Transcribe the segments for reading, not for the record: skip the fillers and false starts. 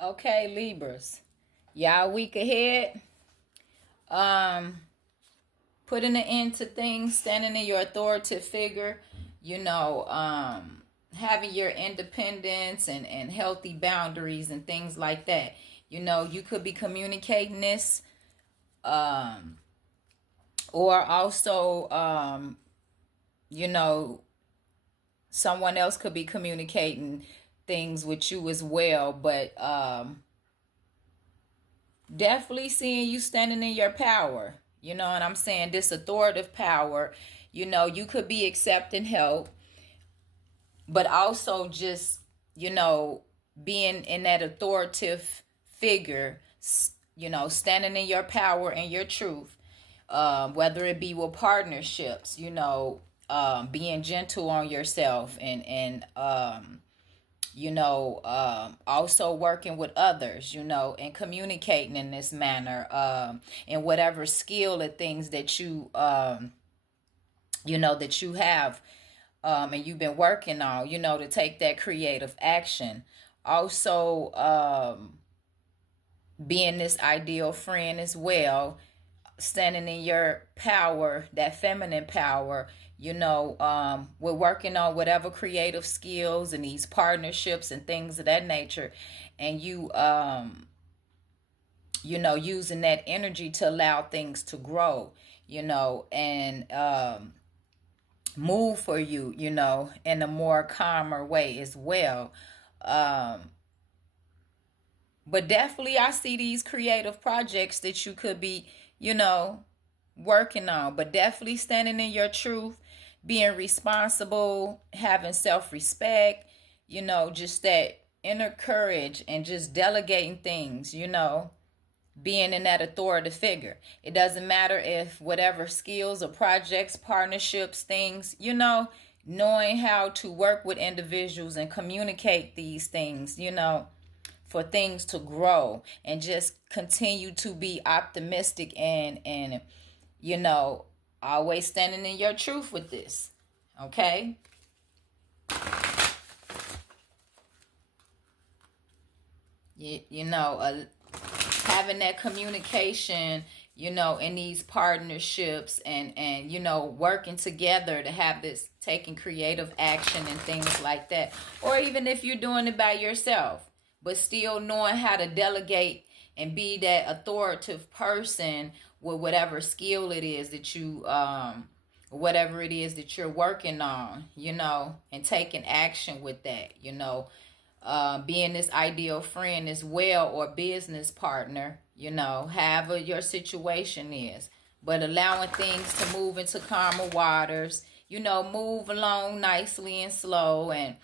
Okay, Libras. Y'all week ahead. Um, Putting an end to things, standing in your authoritative figure, having your independence and healthy boundaries and things like that. You could be communicating this, um, or also, you know, someone else could be communicating things with you as well, but definitely seeing you standing in your power. You know what I'm saying? This authoritative power. You could be accepting help, but also just, being in that authoritative figure, standing in your power and your truth, whether it be with partnerships, being gentle on yourself and also working with others, and communicating in this manner, and whatever skill or things that that you have, and you've been working on, to take that creative action. Also, being this ideal friend as well, standing in your power, that feminine power. We're working on whatever creative skills and these partnerships and things of that nature, and using that energy to allow things to grow, and move for you, in a more calmer way as well. Um, but definitely, I see these creative projects that you could be, working on. But definitely standing in your truth, being responsible, having self respect, just that inner courage and just delegating things, being in that authoritative figure. It doesn't matter if whatever skills or projects, partnerships, things, knowing how to work with individuals and communicate these things, for things to grow and just continue to be optimistic and always standing in your truth with this. Okay? Having that communication, in these partnerships and working together to have this, taking creative action and things like that. Or even if you're doing it by yourself, but still knowing how to delegate and be that authoritative person with whatever skill it is that whatever it is that you're working on, and taking action with that, being this ideal friend as well, or business partner, however your situation is, but allowing things to move into calmer waters, move along nicely and slow, and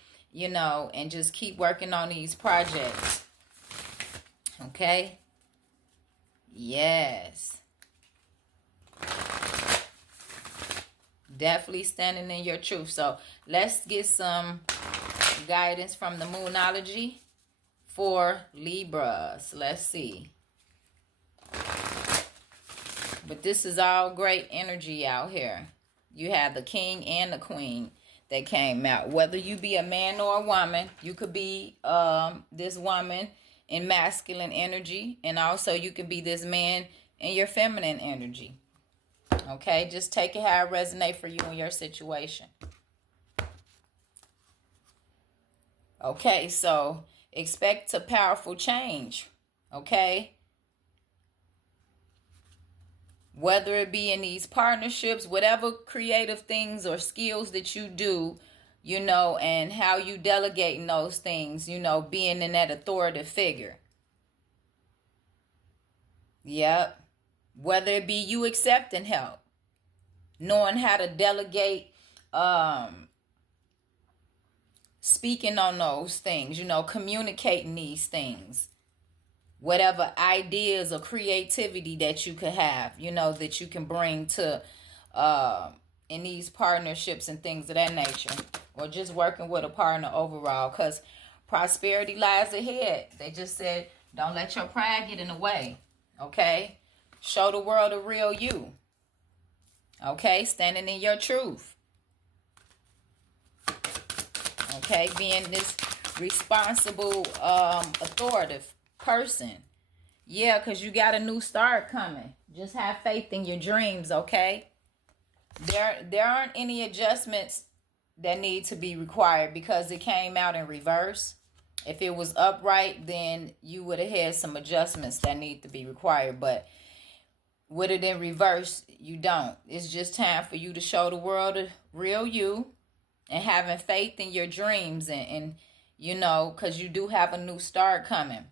just keep working on these projects. Okay? Yes. Definitely standing in your truth. So let's get some guidance from the Moonology for Libras. Let's see. But this is all great energy out here. You have the King and the Queen that came out. Whether you be a man or a woman, you could be this woman in masculine energy, and also you could be this man in your feminine energy. Okay, just take it how it resonates for you in your situation. Okay, so expect a powerful change. Okay, whether it be in these partnerships, whatever creative things or skills that you do, and how you delegating those things, being in that authoritative figure. Yep. Whether it be you accepting help, knowing how to delegate, speaking on those things, communicating these things. Whatever ideas or creativity that you could have, that you can bring to in these partnerships and things of that nature, or just working with a partner overall, because prosperity lies ahead. They just said, don't let your pride get in the way. Okay? Show the world the real you. Okay? Standing in your truth. Okay? Being this responsible, authoritative person. Yeah, because you got a new start coming. Just have faith in your dreams, okay? There aren't any adjustments that need to be required because it came out in reverse. If it was upright, then you would have had some adjustments that need to be required. But with it in reverse, you don't. It's just time for you to show the world the real you and having faith in your dreams and you know, because you do have a new start coming.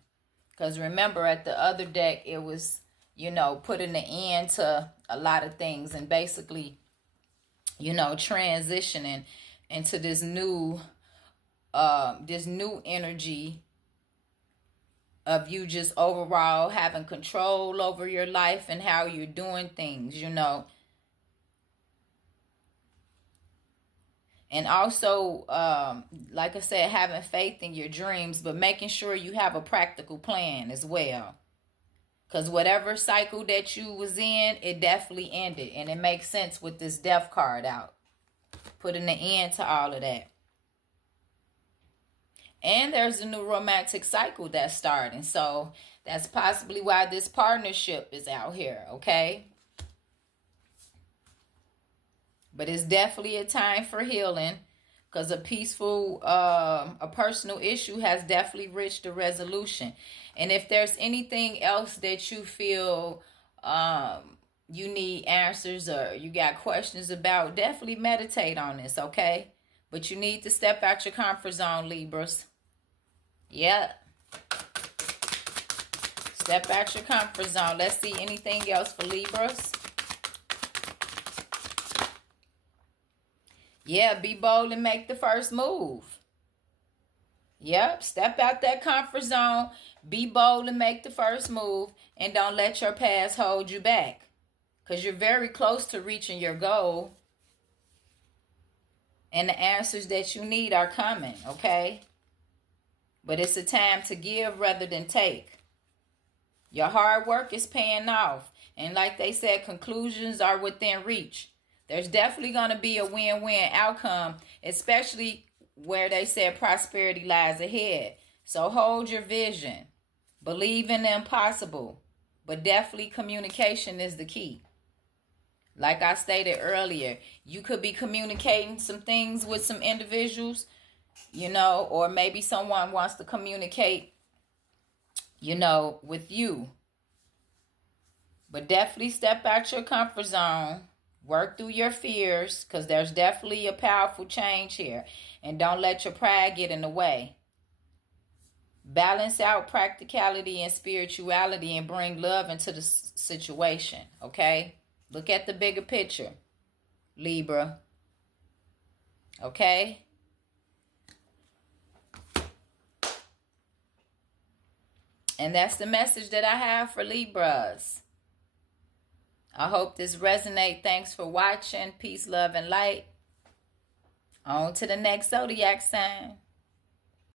Because remember, at the other deck, it was, you know, putting an end to a lot of things and basically, you know, transitioning into this new energy of you just overall having control over your life and how you're doing things, you know. And also, like I said, having faith in your dreams, but making sure you have a practical plan as well. Because whatever cycle that you was in, it definitely ended. And it makes sense with this death card out. Putting an end to all of that. And there's a new romantic cycle that's starting. So that's possibly why this partnership is out here, okay? But it's definitely a time for healing. Because a peaceful, a personal issue has definitely reached a resolution. And if there's anything else that you feel you need answers or you got questions about, definitely meditate on this, okay? But you need to step out your comfort zone, Libras. Yeah. Step out your comfort zone. Let's see anything else for Libras. Yeah, be bold and make the first move. Yep, step out that comfort zone. Be bold and make the first move. And don't let your past hold you back. Because you're very close to reaching your goal. And the answers that you need are coming, okay? But it's a time to give rather than take. Your hard work is paying off. And like they said, conclusions are within reach. There's definitely going to be a win-win outcome, especially where they said prosperity lies ahead. So hold your vision. Believe in the impossible. But definitely communication is the key. Like I stated earlier, you could be communicating some things with some individuals, you know, or maybe someone wants to communicate, you know, with you. But definitely step out your comfort zone. Work through your fears, because there's definitely a powerful change here. And don't let your pride get in the way. Balance out practicality and spirituality and bring love into the situation, okay? Look at the bigger picture, Libra. Okay? And that's the message that I have for Libras. I hope this resonates. Thanks for watching. Peace, love, and light. On to the next zodiac sign.